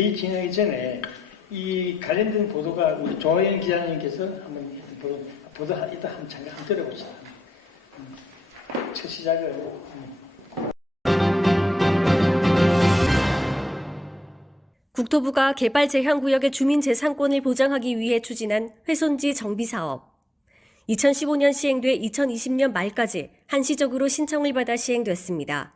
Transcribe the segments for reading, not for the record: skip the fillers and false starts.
회의 진행하기 전에 이 관련된 보도가 우리 조혜연 기자님께서 한번 보도 일단 한번 잠깐 들어보시죠. 첫 시작을. 국토부가 개발 제한구역의 주민재산권을 보장하기 위해 추진한 훼손지 정비사업. 2015년 시행돼 2020년 말까지 한시적으로 신청을 받아 시행됐습니다.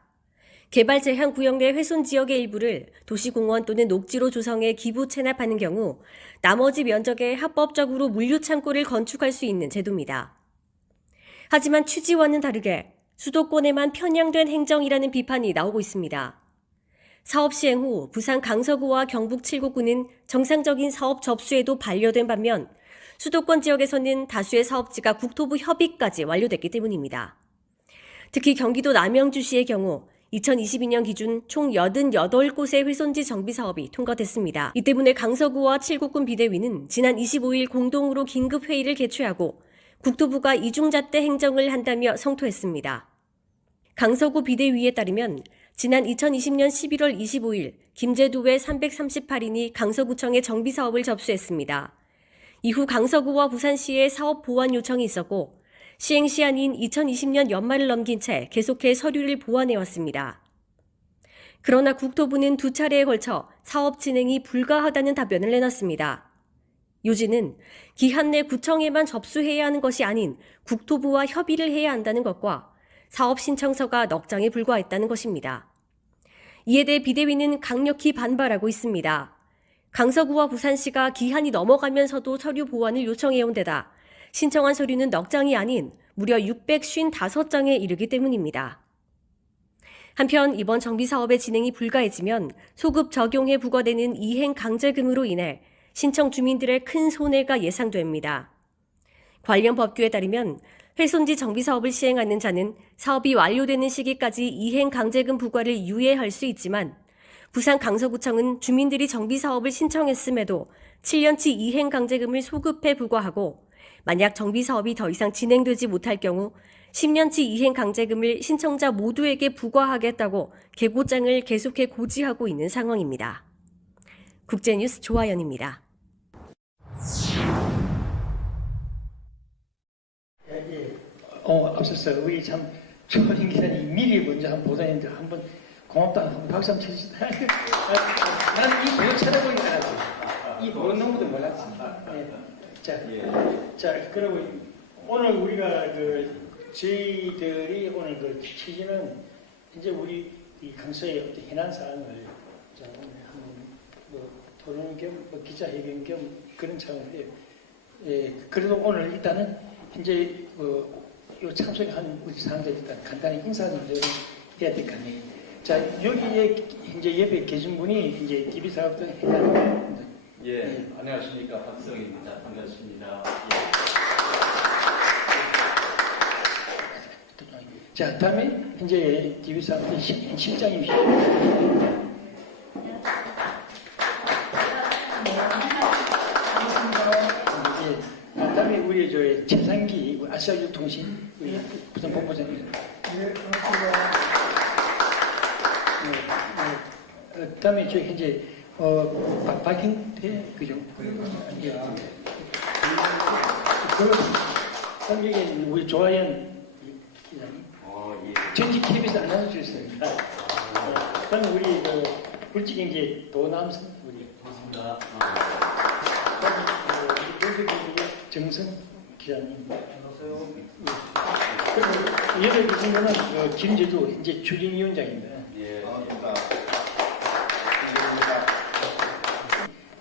개발 제한구역 내 훼손지역의 일부를 도시공원 또는 녹지로 조성해 기부 체납하는 경우 나머지 면적에 합법적으로 물류창고를 건축할 수 있는 제도입니다. 하지만 취지와는 다르게 수도권에만 편향된 행정이라는 비판이 나오고 있습니다. 사업 시행 후 부산 강서구와 경북 7구는 정상적인 사업 접수에도 반려된 반면 수도권 지역에서는 다수의 사업지가 국토부 협의까지 완료됐기 때문입니다. 특히 경기도 남양주시의 경우 2022년 기준 총 88곳의 훼손지 정비 사업이 통과됐습니다. 이 때문에 강서구와 7구군 비대위는 지난 25일 공동으로 긴급회의를 개최하고 국토부가 이중잣대 행정을 한다며 성토했습니다. 강서구 비대위에 따르면 지난 2020년 11월 25일 김제도의 338인이 강서구청에 정비사업을 접수했습니다. 이후 강서구와 부산시에 사업 보완 요청이 있었고 시행 시한인 2020년 연말을 넘긴 채 계속해 서류를 보완해왔습니다. 그러나 국토부는 두 차례에 걸쳐 사업 진행이 불가하다는 답변을 내놨습니다. 요지는 기한 내 구청에만 접수해야 하는 것이 아닌 국토부와 협의를 해야 한다는 것과 사업 신청서가 넉 장에 불과했다는 것입니다. 이에 대해 비대위는 강력히 반발하고 있습니다. 강서구와 부산시가 기한이 넘어가면서도 서류 보완을 요청해온 데다 신청한 서류는 넉 장이 아닌 무려 655장에 이르기 때문입니다. 한편 이번 정비사업의 진행이 불가해지면 소급 적용해 부과되는 이행 강제금으로 인해 신청 주민들의 큰 손해가 예상됩니다. 관련 법규에 따르면 훼손지 정비사업을 시행하는 자는 사업이 완료되는 시기까지 이행 강제금 부과를 유예할 수 있지만 부산 강서구청은 주민들이 정비사업을 신청했음에도 7년치 이행 강제금을 소급해 부과하고 만약 정비사업이 더 이상 진행되지 못할 경우 10년치 이행 강제금을 신청자 모두에게 부과하겠다고 계고장을 계속해 고지하고 있는 상황입니다. 국제뉴스 조아연입니다. 앞서서 우리 참 조혜연 기자님 미리 먼저 한번 보도했는데 한번 고맙다 한번 박수 한번 쳐주시다. 나는 이 보도 찾아보니까 알았지. 이 보도 너무도 몰랐지. 자, 그리고 오늘 우리가 저희들이 오늘 취지는 이제 우리 이 강서의 어떤 현안 사항을 한번 토론 겸 기자회견 겸 그런 차원인데, 그래도 오늘 일단은 이제 요 참석한 우리 사람들 일단 간단히 인사 좀 해야 될 것 같네요. 자, 여기에 이제 옆에 계신 분이 이제 DB사업등 회장. 예, 안녕하십니까. 박성입니다. 반갑습니다. 자, 다음에 이제 DB사업등 실장님이시죠. 그다음에 우리 최상기 아시아유통신 우리 부산 본부장님. 그다음에 저 현재 박형태 그죠? 그다음에 여기 우리 조아연 기자님. 전직 KBS 아나운서였습니다. 그다음에 우리 불치경제 도남선 우리. 반갑습니다. 정선 기자님. 안녕하세요. 그리고 여기 계신 분은 김제도 이제 추진위원장입니다. 예.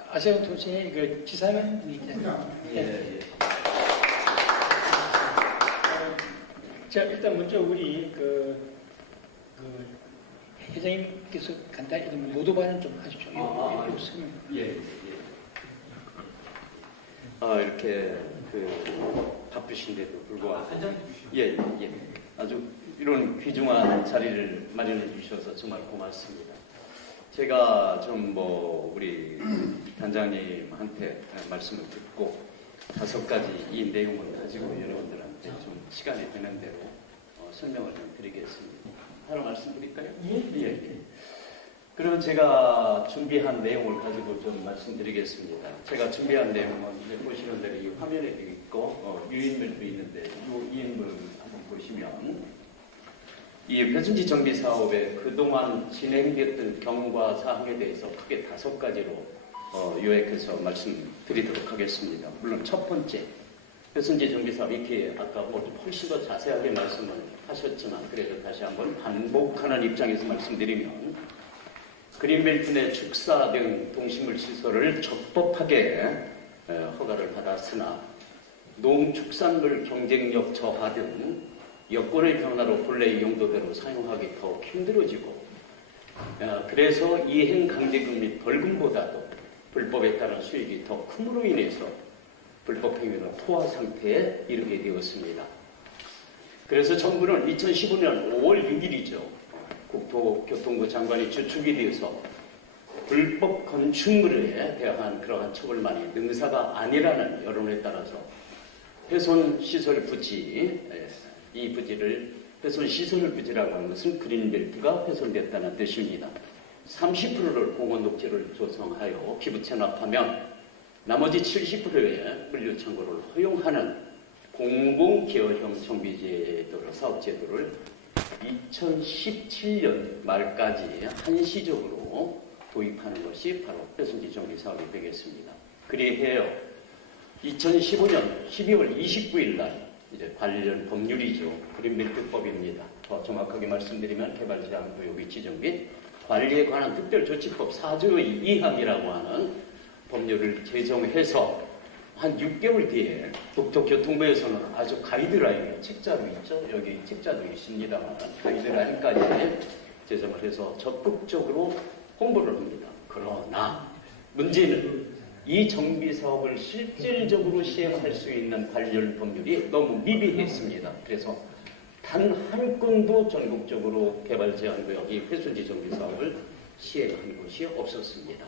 아시아통신의 지사면 기자님. 예. 자, 일단 먼저 우리 회장님께서 간단히 모두 발언 좀 하십시오. 예. 이렇게 바쁘신데도 불구하고 예. 아주 이런 귀중한 자리를 마련해 주셔서 정말 고맙습니다. 제가 좀 우리 단장님한테 말씀을 듣고 5가지 이 내용을 가지고 여러분들한테 좀 시간이 되는 대로 설명을 좀 드리겠습니다. 하나 말씀드릴까요? 예. 그럼 제가 준비한 내용을 가지고 좀 말씀드리겠습니다. 제가 준비한 내용은 이제 보시는 대로 이 화면에도 있고 유인물도 있는데 이 유인물 한번 보시면 이 표준지 정비 사업에 그동안 진행됐던 경과 사항에 대해서 크게 5가지로 요약해서 말씀드리도록 하겠습니다. 물론 첫 번째, 표준지 정비 사업 이렇게 아까 훨씬 더 자세하게 말씀을 하셨지만 그래도 다시 한번 반복하는 입장에서 말씀드리면 그린벨트 내 축사 등 동식물 시설을 적법하게 허가를 받았으나 농축산물 경쟁력 저하 등 여건의 변화로 본래 용도대로 사용하기 더 힘들어지고 그래서 이행 강제금 및 벌금보다도 불법에 따른 수익이 더 큼으로 인해서 불법 행위로 포화 상태에 이르게 되었습니다. 그래서 정부는 2015년 5월 6일이죠. 국토교통부 장관이 주축이 되어서 불법 건축물에 대한 그러한 처벌만이 능사가 아니라는 여론에 따라서 훼손시설 부지, 이 부지를 훼손시설 부지라고 하는 것은 그린벨트가 훼손됐다는 뜻입니다. 30%를 공원녹지를 조성하여 기부 체납하면 나머지 70%의 물류창고를 허용하는 공공기여형 정비제도를 사업제도를 2017년 말까지 한시적으로 도입하는 것이 바로 표준지 정비 사업이 되겠습니다. 그리해요 2015년 12월 29일 날 이제 관련 법률이죠. 그린벨트법입니다. 더 정확하게 말씀드리면 개발제한 구역 지정 및 관리에 관한 특별조치법 4조 2항이라고 하는 법률을 제정해서 한 6개월 뒤에 국토교통부에서는 아주 가이드라인, 책자로 있죠. 여기 책자도 있습니다만 가이드라인까지 제정을 해서 적극적으로 홍보를 합니다. 그러나 문제는 이 정비 사업을 실질적으로 시행할 수 있는 관련 법률이 너무 미비했습니다. 그래서 단 한 건도 전국적으로 개발 제한 구역이 회수지 정비 사업을 시행한 곳이 없었습니다.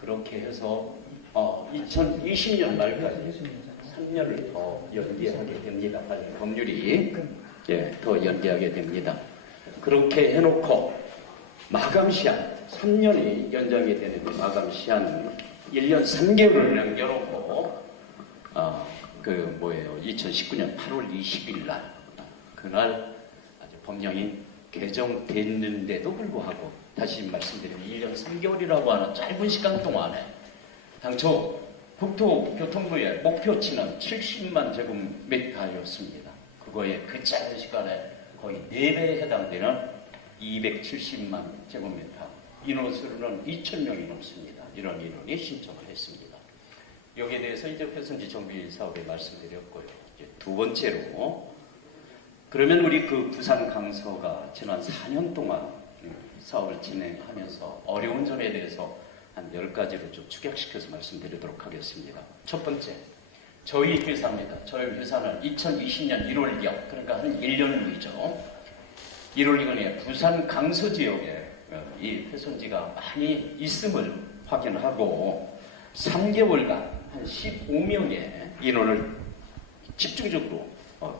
그렇게 해서 2020년 말까지 3년을 더 연기하게 됩니다. 법률이 더 연기하게 됩니다. 그렇게 해놓고 마감 시한 3년이 연장이 되는데 마감 시한 1년 3개월을 남겨놓고 2019년 8월 20일 날 그날 아주 법령이 개정됐는데도 불구하고 다시 말씀드리면 1년 3개월이라고 하는 짧은 시간 동안에 당초 국토교통부의 목표치는 70만 제곱미터였습니다. 그거에 그 짧은 시간에 거의 4배에 해당되는 270만 제곱미터 인원수로는 2,000명이 넘습니다. 이런 인원이 신청을 했습니다. 여기에 대해서 이제 회선지 정비 사업에 말씀드렸고요. 이제 두 번째로 그러면 우리 그 부산 강서가 지난 4년 동안 사업을 진행하면서 어려운 점에 대해서 한 10가지로 좀 축약시켜서 말씀드리도록 하겠습니다. 첫 번째, 저희 회사입니다. 저희 회사는 2020년 1월경, 그러니까 한 1년 후이죠. 1월경에 부산 강서 지역에 이 훼손지가 많이 있음을 확인하고 3개월간 한 15명의 인원을 집중적으로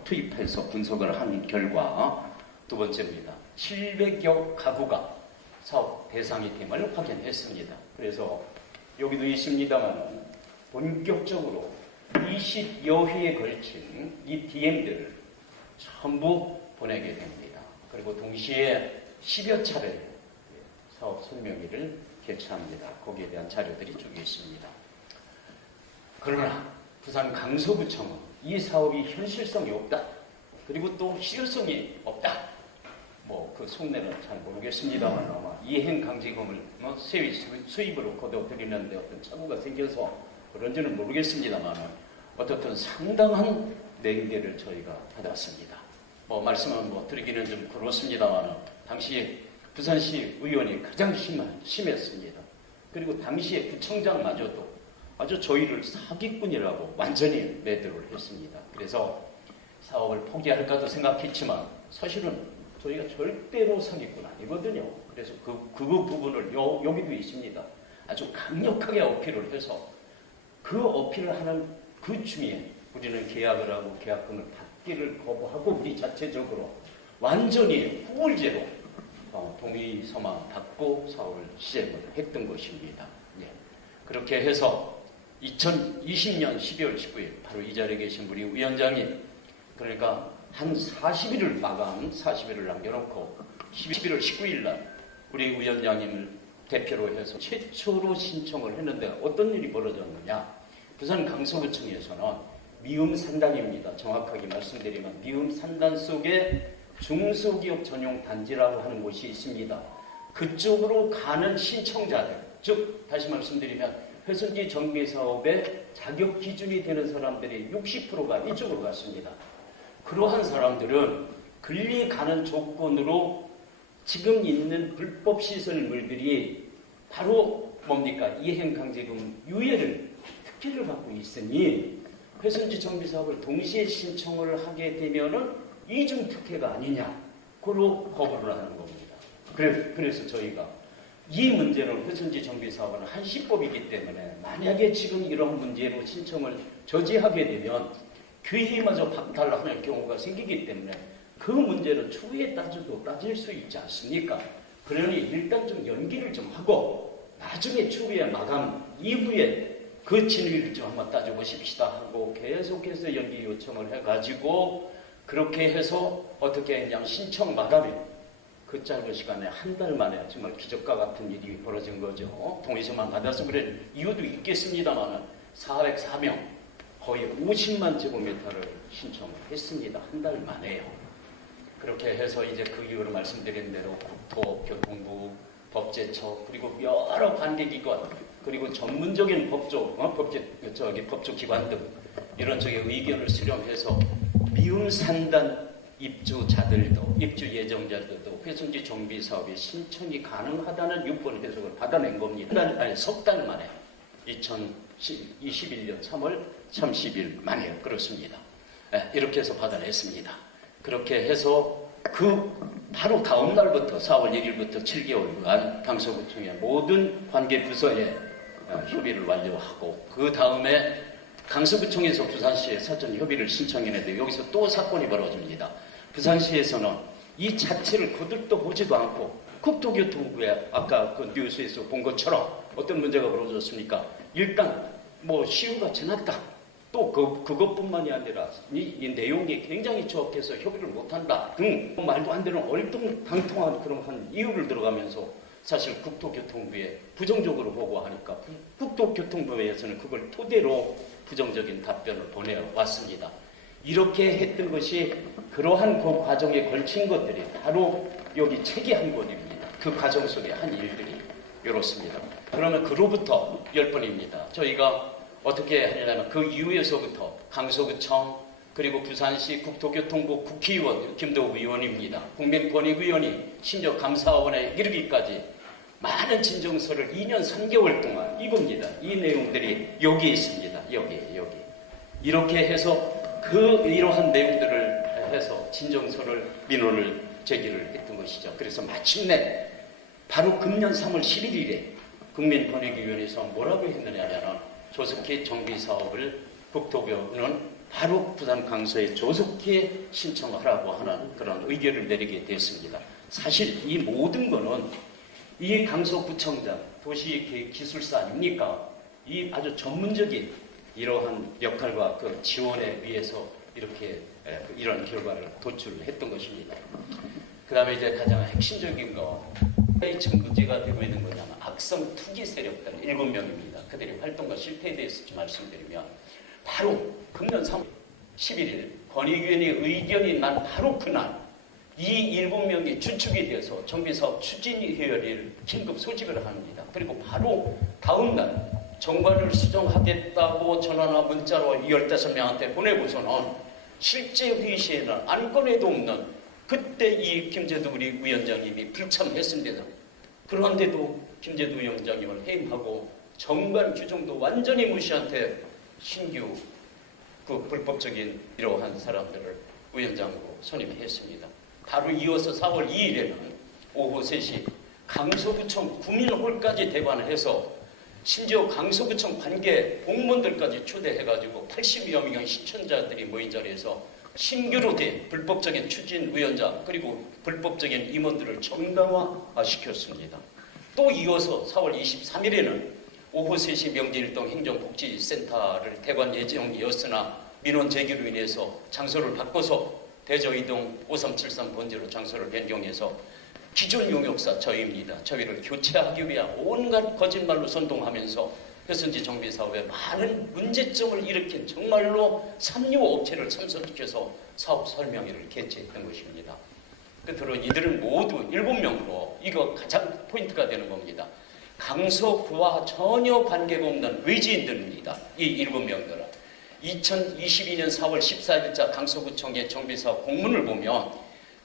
투입해서 분석을 한 결과 두 번째입니다. 700여 가구가 사업 대상이 됨을 확인했습니다. 그래서 여기도 있습니다만 본격적으로 20여 회에 걸친 이 DM들을 전부 보내게 됩니다. 그리고 동시에 10여 차례 사업 설명회를 개최합니다. 거기에 대한 자료들이 쭉 있습니다. 그러나 부산 강서구청은 이 사업이 현실성이 없다. 그리고 또 실효성이 없다. 그 속내는 잘 모르겠습니다만 아마 이행 강제금을 수입으로 거둬들이는데 어떤 착오가 생겨서 그런지는 모르겠습니다만 어떻든 상당한 냉대를 저희가 받았습니다. 말씀은 드리기는 좀 그렇습니다만 당시에 부산시 의원이 가장 심했습니다. 그리고 당시에 구청장마저도 아주 저희를 사기꾼이라고 완전히 매도를 했습니다. 그래서 사업을 포기할까도 생각했지만 사실은 저희가 절대로 사기꾼 아니거든요. 그래서 그 부분을 여기도 있습니다. 아주 강력하게 어필을 해서 그 어필을 하는 그 중에 우리는 계약을 하고 계약금을 받기를 거부하고 우리 자체적으로 완전히 후불제로 동의서만 받고 사업을 시행을 했던 것입니다. 예. 그렇게 해서 2020년 12월 19일 바로 이 자리에 계신 우리 위원장님, 그러니까 한 40일을 마감 40일을 남겨놓고 11월 19일 날 우리 위원장님을 대표로 해서 최초로 신청을 했는데 어떤 일이 벌어졌느냐. 부산 강서구청에서는 미음산단입니다. 정확하게 말씀드리면 미음산단 속에 중소기업 전용 단지라고 하는 곳이 있습니다. 그쪽으로 가는 신청자들, 즉 다시 말씀드리면 회선지 정비 사업의 자격 기준이 되는 사람들이 60%가 이쪽으로 갔습니다. 그러한 사람들은 글리 가는 조건으로 지금 있는 불법 시설물들이 바로 뭡니까? 이행강제금 유예를 특혜를 받고 있으니 회선지 정비 사업을 동시에 신청을 하게 되면은 이중 특혜가 아니냐, 그로 거부를 하는 겁니다. 그래서 저희가 이 문제는 회선지 정비 사업은 한시법이기 때문에 만약에 지금 이런 문제로 신청을 저지하게 되면 교회마저 박탈하는 경우가 생기기 때문에 그 문제는 추후에 따져도 따질 수 있지 않습니까? 그러니 일단 좀 연기를 좀 하고 나중에 추후에 마감 이후에 그 진위를 좀 한번 따져보십시다 하고 계속해서 연기 요청을 해가지고 그렇게 해서 어떻게 했냐면 신청 마감에 그 짧은 시간에 한 달 만에 정말 기적과 같은 일이 벌어진 거죠. 동의서만 받아서 그럴 이유도 있겠습니다만 404명 거의 50만 제곱미터를 신청을 했습니다. 한 달 만에요. 그렇게 해서 이제 그 이후로 말씀드린 대로 국토교통부, 법제처, 그리고 여러 관계기관, 그리고 전문적인 법조기관 등 이런 쪽의 의견을 수렴해서 미음산단 입주자들도, 입주 예정자들도 회선지 정비 사업에 신청이 가능하다는 유권 해석을 받아낸 겁니다. 석 달 만에 2021년 3월 30일 만에 그렇습니다. 이렇게 해서 받아냈습니다. 그렇게 해서 그 바로 다음 날부터 4월 1일부터 7개월간 강서구청의 모든 관계 부서에 협의를 완료하고 그 다음에 강서구청에서 부산시에 사전 협의를 신청했는데 여기서 또 사건이 벌어집니다. 부산시에서는 이 자체를 거들떠 보지도 않고 국토교통부에 아까 그 뉴스에서 본 것처럼 어떤 문제가 벌어졌습니까? 일단 뭐 시효가 지났다. 또 그것뿐만이 아니라 이 내용이 굉장히 조합해서 협의를 못한다 등 말도 안 되는 얼뚱당통한 그런 한 이유를 들어가면서 사실 국토교통부에 부정적으로 보고하니까 국토교통부에서는 그걸 토대로 부정적인 답변을 보내왔습니다. 이렇게 했던 것이 그러한 그 과정에 걸친 것들이 바로 여기 책이 한 권입니다. 그 과정 속에 한 일들이 이렇습니다. 그러면 그로부터 10번입니다. 저희가 어떻게 하냐면 그 이후에서부터 강서구청 그리고 부산시 국토교통부 국회의원 김도우 의원입니다. 국민권익위원이 심지어 감사원에 이르기까지 많은 진정서를 2년 3개월 동안 이겁니다. 이 내용들이 여기 있습니다. 여기 이렇게 해서 이러한 내용들을 해서 진정서를 민원을 제기를 했던 것이죠. 그래서 마침내 바로 금년 3월 11일에 국민권익위원회에서 뭐라고 했느냐면 조속히 정비사업을 국토부는 바로 부산 강서에 조속히 신청하라고 하는 그런 의견을 내리게 됐습니다. 사실 이 모든 거는 이 강서구청장 도시계획기술사 아닙니까? 이 아주 전문적인 이러한 역할과 그 지원에 의해서 이렇게 이런 결과를 도출했던 것입니다. 그 다음에 이제 가장 핵심적인 거 지금 문제가 되고 있는 거냐면 악성 투기 세력들 7명입니다. 그들의 활동과 실태에 대해서 좀 말씀드리면 바로 금년 3월 11일 권익위원회 의견이 난 바로 그날 이 7명이 주축이 돼서 정비사업 추진회의를 긴급 소집을 합니다. 그리고 바로 다음 날 정관을 수정하겠다고 전화나 문자로 15명한테 보내고서는 실제 회의 시에는 안건에도 없는 그때 이 김제도 우리 위원장님이 불참했습니다. 그런데도 김제도 위원장님을 해임하고 정관 규정도 완전히 무시한 채 신규 그 불법적인 이러한 사람들을 위원장으로 선임했습니다. 바로 이어서 4월 2일에는 오후 3시 강서구청 구민홀까지 대관을 해서 심지어 강서구청 관계 공무원들까지 초대해가지고 80여 명의 시청자들이 모인 자리에서 신규로 된 불법적인 추진위원장 그리고 불법적인 임원들을 정당화시켰습니다. 또 이어서 4월 23일에는 오후 3시 명지일동 행정복지센터를 대관 예정이었으나 민원 제기로 인해서 장소를 바꿔서 대저이동 5373 번지로 장소를 변경해서 기존 용역사 저희입니다. 저희를 교체하기 위한 온갖 거짓말로 선동하면서 회선지 정비 사업에 많은 문제점을 일으킨 정말로 삼류 업체를 참석시켜서 사업 설명회를 개최했던 것입니다. 끝으로 이들은 모두 7명으로 이거 가장 포인트가 되는 겁니다. 강서구와 전혀 관계가 없는 외지인들입니다. 이 7명들은 2022년 4월 14일자 강서구청의 정비사업 공문을 보면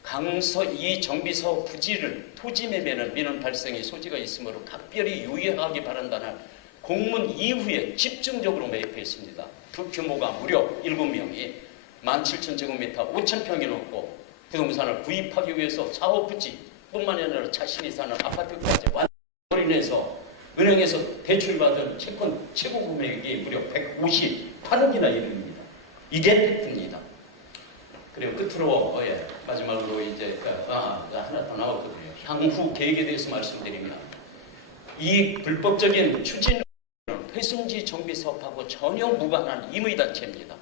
강서 이 정비사업 부지를 토지 매매는 민원 발생의 소지가 있으므로 각별히 유의하기 바란다는 공문 이후에 집중적으로 매입했습니다. 그 규모가 무려 7명이 17,000제곱미터 5,000평이 넘고 부동산을 구입하기 위해서 사업부지뿐만 아니라 자신이 사는 아파트까지 완전해서 은행에서 대출받은 채권 최고 금액이 무려 158억이나 이릅니다. 이게 팩트입니다. 그리고 끝으로 마지막으로 이제 하나 더 나왔거든요. 향후 계획에 대해서 말씀드리면 이 불법적인 추진 회순지 정비 사업하고 전혀 무관한 임의단체입니다.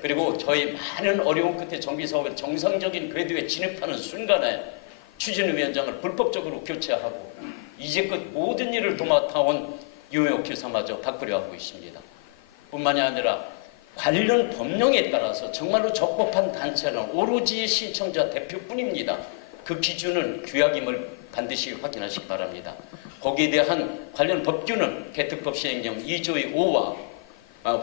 그리고 저희 많은 어려운 끝에 정비 사업의 정상적인 궤도에 진입하는 순간에 추진위원장을 불법적으로 교체하고 이제껏 모든 일을 도맡아온 용역회사마저 바꾸려 하고 있습니다. 뿐만이 아니라 관련 법령에 따라서 정말로 적법한 단체는 오로지 신청자 대표뿐입니다. 그 기준은 규약임을 반드시 확인하시기 바랍니다. 거기에 대한 관련 법규는 개특법 시행령 2조의 5와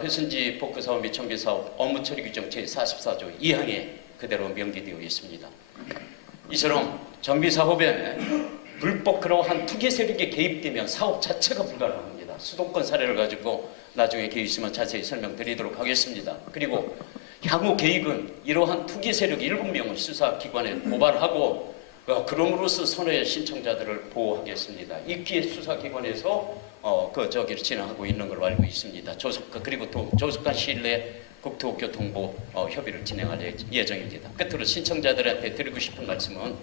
회순지 복구사업 및 정비사업 업무처리 규정 제44조 2항에 그대로 명기되어 있습니다. 이처럼 정비사업에 불법 그러한 투기 세력이 개입되면 사업 자체가 불가능합니다. 수도권 사례를 가지고 나중에 기회 있으면 자세히 설명드리도록 하겠습니다. 그리고 향후 계획은 이러한 투기 세력 7명을 수사기관에 고발하고 그럼으로써 선의 신청자들을 보호하겠습니다. 이 기회 수사기관에서 진행하고 있는 걸로 알고 있습니다. 그리고 또 조속한 시일 내에 국토교통부 협의를 진행할 예정입니다. 끝으로 신청자들한테 드리고 싶은 말씀은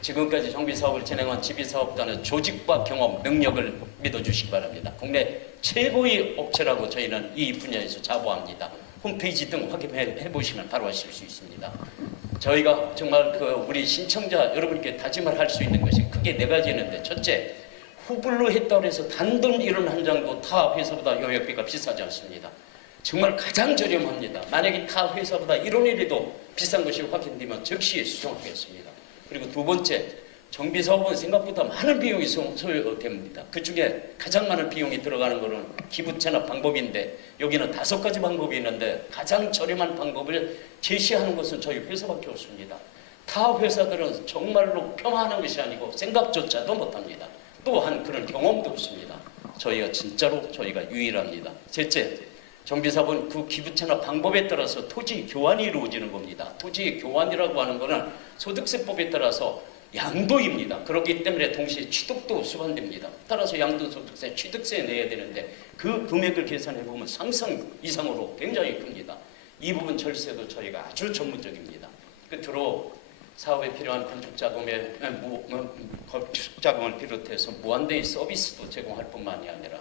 지금까지 정비사업을 진행한 지비사업단의 조직과 경험, 능력을 믿어주시기 바랍니다. 국내 최고의 업체라고 저희는 이 분야에서 자부합니다. 홈페이지 등 확인해 보시면 바로 아실 수 있습니다. 저희가 정말 우리 신청자 여러분께 다짐을 할 수 있는 것이 크게 4가지 있는데, 첫째, 후불로 했다고 해서 단돈 1원 한 장도 타 회사보다 용역비가 비싸지 않습니다. 정말 가장 저렴합니다. 만약에 타 회사보다 1원이라도 비싼 것이 확인되면 즉시 수정하겠습니다. 그리고 두 번째, 정비사업은 생각보다 많은 비용이 소요됩니다. 그 중에 가장 많은 비용이 들어가는 것은 기부채납 방법인데, 여기는 5가지 방법이 있는데 가장 저렴한 방법을 제시하는 것은 저희 회사밖에 없습니다. 타 회사들은 정말로 폄하하는 것이 아니고 생각조차도 못합니다. 또한 그런 경험도 없습니다. 저희가 유일합니다. 셋째, 정비사업은 그 기부채납 방법에 따라서 토지 교환이 이루어지는 겁니다. 토지 교환이라고 하는 것은 소득세법에 따라서 양도입니다. 그렇기 때문에 동시에 취득도 수반됩니다. 따라서 양도소득세, 취득세 내야 되는데 그 금액을 계산해보면 상상 이상으로 굉장히 큽니다. 이 부분 절세도 저희가 아주 전문적입니다. 끝으로 사업에 필요한 건축자금을 비롯해서 무한대의 서비스도 제공할 뿐만이 아니라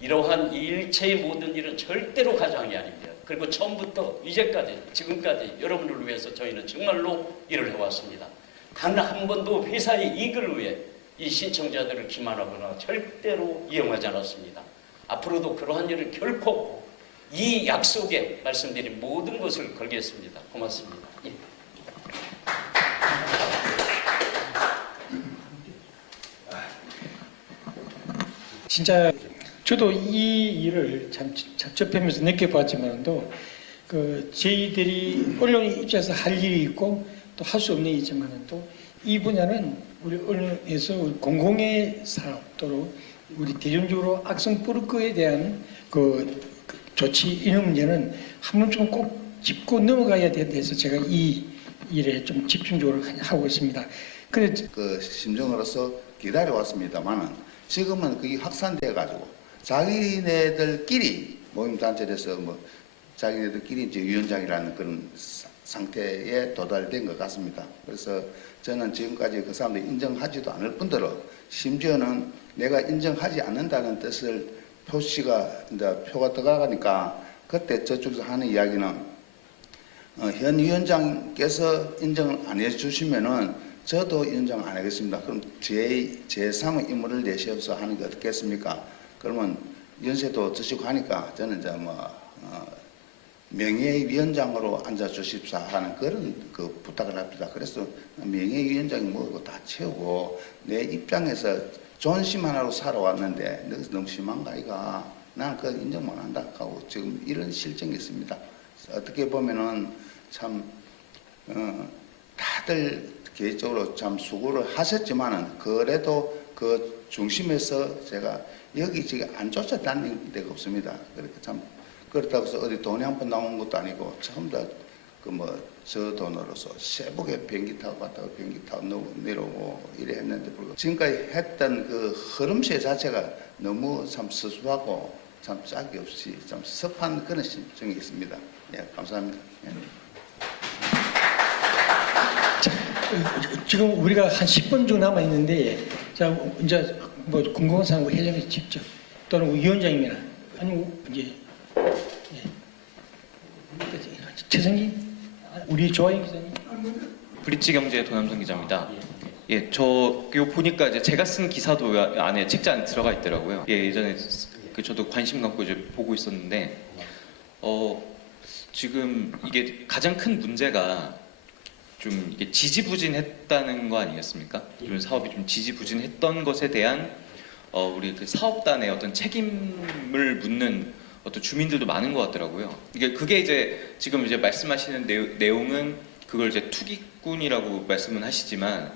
이러한 일체의 모든 일은 절대로 가장이 아닙니다. 그리고 처음부터 이제까지 지금까지 여러분을 위해서 저희는 정말로 일을 해왔습니다. 단 한 번도 회사의 이익을 위해 이 신청자들을 기만하거나 절대로 이용하지 않았습니다. 앞으로도 그러한 일을 결코 이 약속에 말씀드린 모든 것을 걸겠습니다. 고맙습니다. 예. 진짜 저도 이 일을 참 접하면서 느껴봤지만도 저희들이 언론 입장에서 할 일이 있고 또 할 수 없는 일이 있지만은 또 이 분야는 우리 언론에서 공공의 산업도로 우리 대중적으로 악성 브로커에 대한 조치 이런 문제는 한 번쯤 꼭 짚고 넘어가야 돼서 제가 이 일에 좀 집중적으로 하고 있습니다. 그 심정으로서 기다려왔습니다만은 지금은 그게 확산돼 가지고 자기네들끼리 모임단체에서 자기네들끼리 이제 위원장이라는 그런 상태에 도달된 것 같습니다. 그래서 저는 지금까지 그 사람들이 인정하지도 않을 뿐더러 심지어는 내가 인정하지 않는다는 뜻을 표가 들어가니까 그때 저쪽에서 하는 이야기는 현 위원장께서 인정을 안 해주시면은 저도 인정 안 하겠습니다. 그럼 제3의 인물을 내세워서 하는 게 어떻겠습니까? 그러면 연세도 드시고 하니까 저는 이제 명예위원장으로 앉아주십사 하는 그런 그 부탁을 합니다. 그래서 명예위원장이 뭐고 다 채우고 내 입장에서 존심 하나로 살아왔는데 너무 심한가 이가 나는 그거 인정 못 한다 하고 지금 이런 실정이 있습니다. 어떻게 보면은 참 다들 개인적으로 참 수고를 하셨지만은 그래도 그 중심에서 제가 여기 지금 안 쫓아다니는 데가 없습니다. 그렇게 참 그렇다고 해서 어디 돈이 한 번 나온 것도 아니고 처음 다 그 저 돈으로서 세복에 비행기 타고 갔다가 비행기 타고 내려오고 이래 했는데 불구하고 지금까지 했던 그 흐름체 자체가 너무 참 수수하고 참 짝이 없이 참 섭한 그런 심정이 있습니다. 예, 감사합니다. 예. 지금 우리가 한 10분 정도 남아 있는데, 자 이제 뭐 궁금한 사항 회장님 직접 또는 위원장님이나 아니면 이제 최성기 우리 조아영 기자님. 브릿지경제 도남성 기자입니다. 예, 저 이거 보니까 이제 제가 쓴 기사도 안에 책자 안에 들어가 있더라고요. 예, 예전에 저도 관심 갖고 이제 보고 있었는데, 지금 이게 가장 큰 문제가 좀 이게 지지부진했다는 거 아니겠습니까? 좀 사업이 좀 지지부진했던 것에 대한 우리 그 사업단의 어떤 책임을 묻는 어떤 주민들도 많은 것 같더라고요. 그게 이제 지금 이제 말씀하시는 내용은 그걸 이제 투기꾼이라고 말씀은 하시지만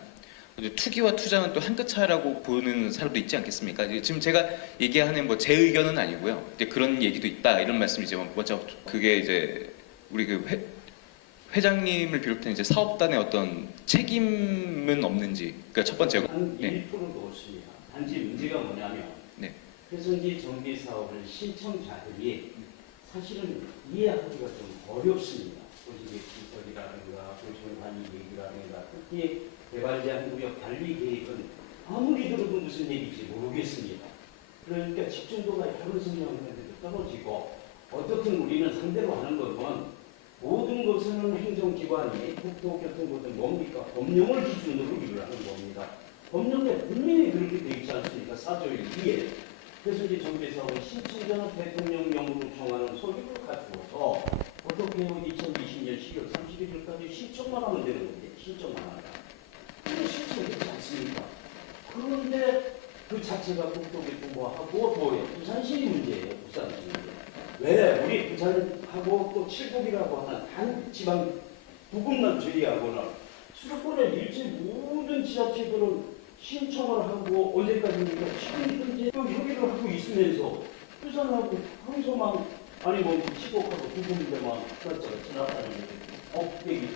투기와 투자는 또 한 끗 차이라고 보는 사람도 있지 않겠습니까? 지금 제가 얘기하는 뭐 제 의견은 아니고요. 근데 그런 얘기도 있다 이런 말씀이지만 먼저 그게 이제 우리 그 회장님을 비롯한 이제 사업단의 어떤 책임은 없는지. 그러니까 첫 번째가 한 1%도 없습니다. 단지 문제가 뭐냐면 네. 회선지 정비 사업을 신청자들이 사실은 이해하기가 좀 어렵습니다. 도시계획 시설이라든가 도시관리 계획이라든가 특히 개발제한 구역 관리 계획은 아무리 들어도 무슨 얘기인지 모르겠습니다. 그러니까 집중도가 다른 성장하는데도 떨어지고 어떻든 우리는 상대로 하는 것은 모든 것은 행정기관이 국토교통부든 뭡니까? 법령을 기준으로 일을 하는 겁니다. 법령에 분명히 그렇게 되어 있지 않습니까? 4조 1기에. 그래서 이제 정비사업은 신청자는 대통령령으로 정하는 서류를 가지고서 어떻게 해요? 2020년 10월 31일까지 신청만 하면 되는 건데 신청만 한다. 근데 신청되지 않습니까? 그런데 그 자체가 국토교통부하고 뭐예요? 부산시 문제예요. 부산시 문제. 왜? 우리 부산하고 또 칠곡이라고 하는 한 지방 부분만 제외하고는 수도권의 일체 모든 지자체들은 신청을 하고 언제까지입니까? 지금 현재 협의를 하고 있으면서 부산하고 항소만 아니 뭐 칠곡하고 부분들만 그렇죠. 지나가는 게 억대기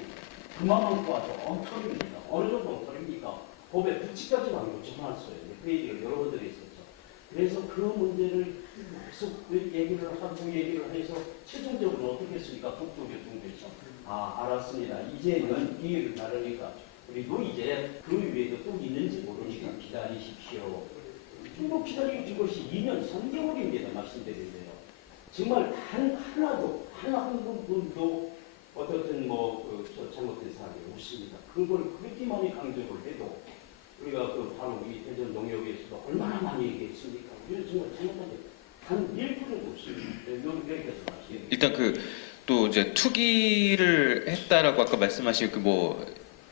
그만큼 아주 엉터리입니다. 어느 정도 엉터리입니까? 법에 부치까지 많이 붙여놨어요. 그 얘기를 여러 번들이 있었죠. 그래서 그 문제를 계속 얘기를 해서 최종적으로 어떻게 했습니까? 국토교통부에서 알았습니다. 이제는 기회를 다르니까 그리고 이제 그 위에도 또 있는지 모르니까 기다리십시오. 중국 기다리는 것이 2년 3개월입니다. 말씀드리는데요. 정말 단 하나도 한 분도 어떻든 잘못된 사람이 없습니다. 그걸 그렇게 많이 강조를 해도 우리가 그 바로 이 대전 농협에서도 얼마나 많이 얘기했습니까? 우리는 정말 잘못한 게 단 1%도 없습니다. 여기까지 말씀드립니다. 일단 또 이제 투기를 했다라고 아까 말씀하신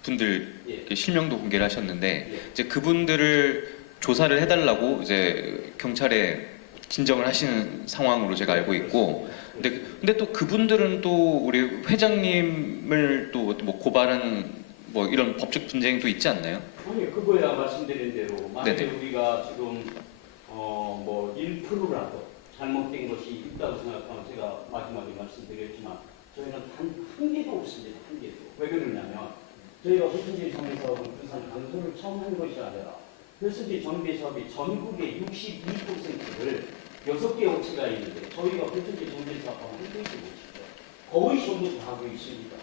분들 예. 실명도 공개를 하셨는데 예. 이제 그분들을 조사를 해달라고 이제 경찰에 진정을 하시는 상황으로 제가 알고 있고, 근데 또 그분들은 또 우리 회장님을 또 뭐 고발하는 뭐 이런 법적 분쟁도 있지 않나요? 아니 그거야 말씀드린 대로 만약에 네네. 우리가 지금 1%라도 잘못된 것이 있다고 생각하면 제가 마지막에 말씀드렸지만 저희는 단 한 개도 없습니다. 한 개도. 왜 그러냐면 저희가 회선지 정비 사업은 부산 강서를 처음 한 것이 아니라 회선지 정비 사업이 전국의 62%를 6개 업체가 있는데 저희가 회선지 정비 사업하면 한 개도 못이죠. 거의 전부 다 하고 있습니다.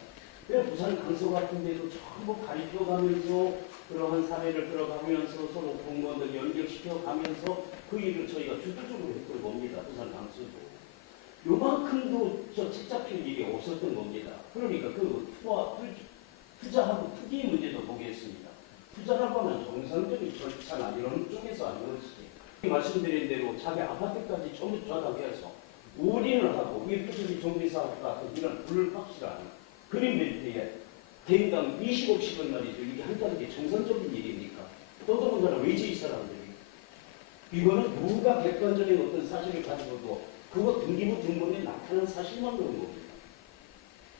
그래 부산 강서 같은 데도 전부 가리켜가면서 그러한 사례를 들어가면서 서로 공무원들 연결시켜가면서 그 일을 저희가 주도적으로 했던 겁니다. 부산 강서도. 요만큼도 저 책잡힐 일이 없었던 겁니다. 그러니까 그 투자하고 투기 문제도 보겠습니다. 투자라고 하면 정상적인 절차나 이런 쪽에서 안 그렇지. 말씀드린 대로 자기 아파트까지 전부 조작해서 올인을 하고 이렇게 정비사업 같은 이런 불확실한 그린벨트에 개인당 20억씩은 말이죠. 이게 한다는 게 정상적인 일입니까? 더더군다나 외지의 사람들이. 이거는 누가 객관적인 어떤 사실을 가지고도 그거 등기부 등본에 나타난 사실만 그런 겁니다.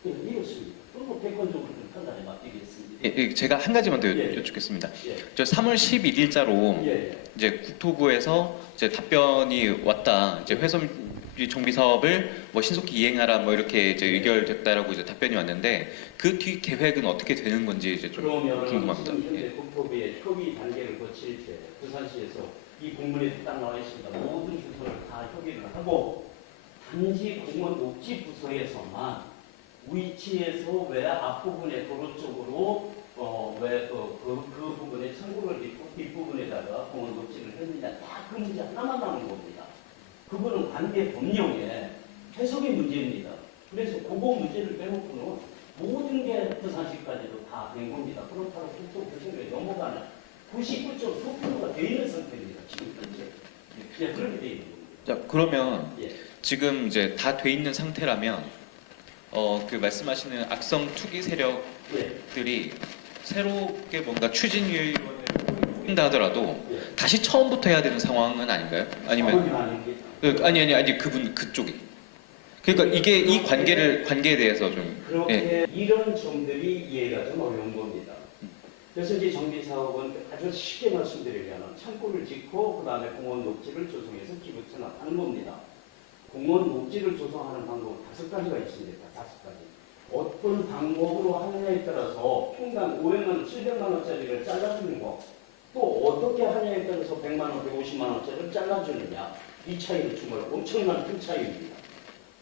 이렇습니다. 그리고 객관적으로 좀 판단에 맡기겠습니다. 예, 제가 한 가지만 더 예. 여쭙겠습니다. 예. 저 3월 11일자로 예. 이제 국토부에서 이제 답변이 왔다. 이제 회선비 정비 사업을 뭐 신속히 이행하라 뭐 이렇게 이제 의결됐다라고 이제 답변이 왔는데 그 뒤 계획은 어떻게 되는 건지 이제 좀 그러면 궁금합니다. 지금 현재 예. 국토부의 협의 단계를 거칠 때 부산시에서 이 공문에 딱 나와 있습니다. 모든 부서를 다 협의를 하고 단지 공무원 녹지 부서에서만 위치에서 왜 앞부분에 도로 쪽으로 그 부분에 청구를 짓고 뒷부분에다가 공원 녹지를 했느냐 딱 그 문제 하나만 남은 겁니다. 그거는 관계 법령의 해석의 문제입니다. 그래서 그거 문제를 빼놓고는 모든 게 부산시까지도 다 된 겁니다. 그렇다고 국토 결정에 넘어가는 99.9%가 돼 있는 상태입니다. 지금 현재. 예, 그렇게 돼 있는 겁니다. 자, 그러면 예. 지금 이제 다 돼 있는 상태라면 그 말씀하시는 악성 투기 세력들이 새롭게 뭔가 추진위원회를 꾸린다 하더라도 예. 다시 처음부터 해야 되는 상황은 아닌가요? 아니면 아니 그쪽이. 그러니까 이게 이 관계에 대해서 좀 그렇게 이런 점들이 이해가 좀 어려운 겁니다. 그래서 이제 정비 사업은 아주 쉽게 말씀드리면 창고를 짓고 그 다음에 공원 녹지를 조성해서 기부 체납하는 겁니다. 공원 녹지를 조성하는 방법은 5가지가 있습니다. 5가지. 어떤 방법으로 하느냐에 따라서 평당 500만 원, 700만 원짜리를 잘라주는 거, 또 어떻게 하느냐에 따라서 100만 원, 150만 원짜리를 잘라주느냐, 이 차이는 정말 엄청난 큰 차이입니다.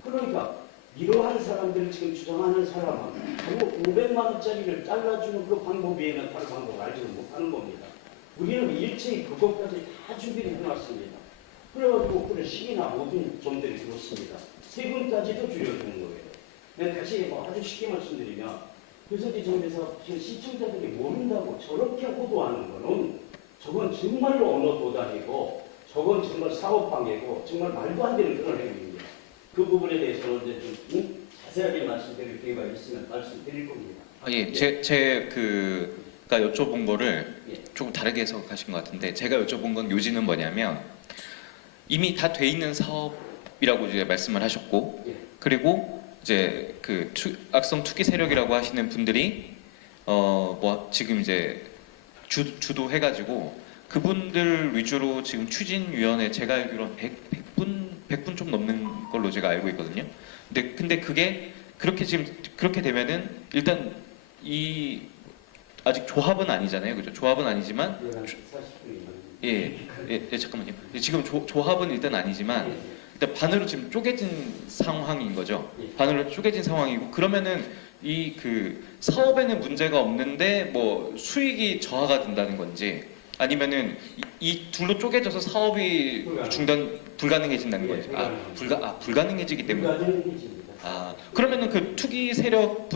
그러니까 이러한 사람들을 지금 주장하는 사람은 바로 500만 원짜리를 잘라주는 그 방법 외에는 다른 방법을 알지는 못하는 겁니다. 우리는 일체히 그것까지 다 준비를 해놨습니다. 그래가지고 그런 시기나 모든 점들이 그렇습니다. 세금까지도 줄여주는 거예요. 내가 다시 아주 쉽게 말씀드리면 그래서 정부에서 시청자들이 모른다고 저렇게 호도하는 거는 저건 정말로 언어 도단이고 저건 정말 사업방해고 정말 말도 안 되는 그런 행위입니다. 그 부분에 대해서는 이제 좀 자세하게 말씀드릴 기회가 있으면 말씀드릴 겁니다. 예, 제가 여쭤본 거를 조금 다르게 해석하신 것 같은데 제가 여쭤본 건 요지는 뭐냐면 이미 다 돼 있는 사업이라고 이제 말씀을 하셨고 예. 그리고 이제 그 악성 투기 세력이라고 하시는 분들이 뭐 지금 이제 주도해가지고 그분들 위주로 지금 추진위원회 제가 알기로는 100분 좀 넘는 걸로 제가 알고 있거든요. 근데 그게 그렇게 되면은 일단 이 아직 조합은 아니잖아요, 그죠? 조합은 아니지만 잠깐만요. 지금 조합은 일단 아니지만 일단 반으로 지금 쪼개진 상황인 거죠. 반으로 쪼개진 상황이고 그러면은 이 그 사업에는 문제가 없는데 뭐 수익이 저하가 된다는 건지 아니면은 이 둘로 쪼개져서 사업이 불가능해진다는 건지 불가능해지기 때문에 그러면은 그 투기 세력인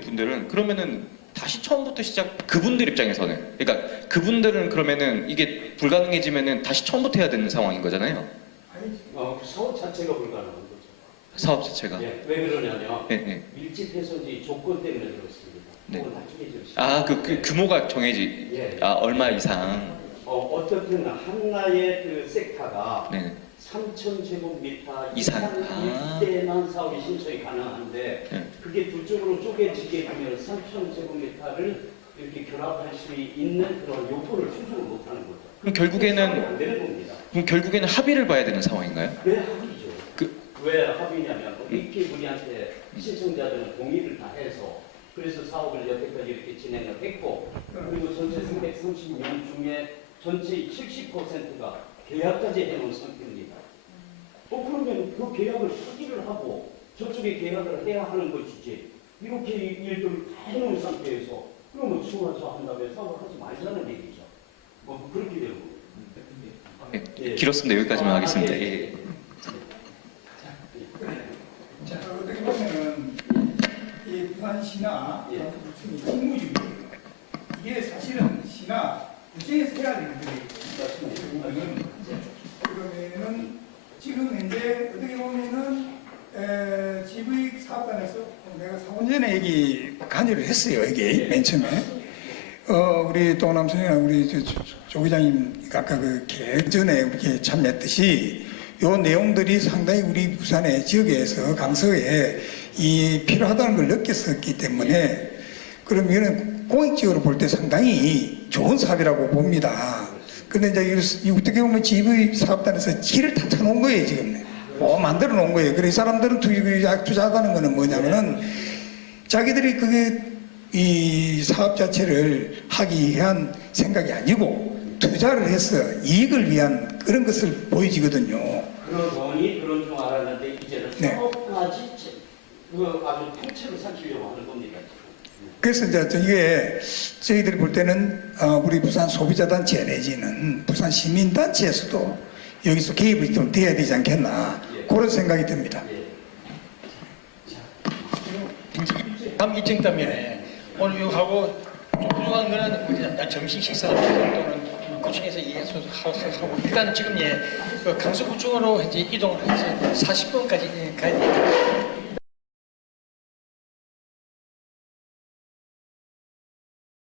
분들은 그러면은 다시 처음부터 그분들 입장에서는 그러니까 그분들은 그러면은 이게 불가능해지면은 다시 처음부터 해야 되는 상황인 거잖아요. 사업 자체가 불가능한 거죠. 사업 자체가. 예, 왜 그러냐면 네. 밀집해서지 조건 때문에 그렇습니다. 네. 나중에 규모가 정해지. 예. 얼마 이상. 어떻든 하나의 그 섹터가 네. 3,000제곱미터 이상. 이상 때만 사업이 신청이 가능한데 네. 그게 두 쪽으로 쪼개지게 되면 3,000제곱미터를 이렇게 결합할 수 있는 그런 요건을 충족을 못하는 거죠. 그럼 결국에는 안 되는 겁니다. 합의를 봐야 되는 상황인가요? 왜 합의죠? 왜 합의냐면 이렇게 우리한테 신청자들은 동의를 다 해서 그래서 사업을 여태까지 이렇게 진행을 했고 그리고 전체 330명 중에 전체의 70%가 계약까지 해놓은 상태입니다. 그러면 그 계약을 파기를 하고 저쪽에 계약을 해야 하는 것이지 이렇게 일들을 다 해놓은 상태에서 그러면 지원해서 한다면 사업을 하지 말자는 얘기죠. 뭐 그렇게 되고. 예, 길었습니다. 여기까지만 하겠습니다. 예. 자, 어떻게 보면은 이 부산시나 부천이 직무유기예요. 이게 사실은 시나 구청에서 해야 되는 거거든요. 그러면은 지금 현재 어떻게 보면은 GV 사업단에서 내가 4년 전에 여기 관여를 했어요. 여기 맨 처음에. 우리 동남선이랑 우리 조 기자님 아까 그 계획 전에 이렇게 참여했듯이 요 내용들이 상당히 우리 부산의 지역에서 강서에 이 필요하다는 걸 느꼈었기 때문에 그럼 이거는 공익적으로 볼 때 상당히 좋은 사업이라고 봅니다. 근데 이제 이 어떻게 보면 GV 사업단에서 길을 다 쳐놓은 거예요, 지금. 뭐 만들어 놓은 거예요. 그래서 이 사람들은 투자하다는 거는 뭐냐면은 자기들이 그게 이 사업 자체를 하기 위한 생각이 아니고 투자를 해서 이익을 위한 그런 것을 보여지거든요. 그러더니 그런 줄 알았는데 이제는 네. 사업까지 아주 통째로 삼키려고 하는 겁니다. 그래서 이제 이게 저희들이 볼 때는 우리 부산 소비자단체 내지는 부산 시민단체에서도 여기서 개입이 좀 돼야 되지 않겠나 그런 생각이 듭니다. 다음 일정 때문에 오늘 이거하고 좀 부족한 거는 그냥 점심 식사 또는 구청에서 이해해서 하고 일단 지금 그 강서구청으로 이제 이동을 해서 40분까지 가야 돼요.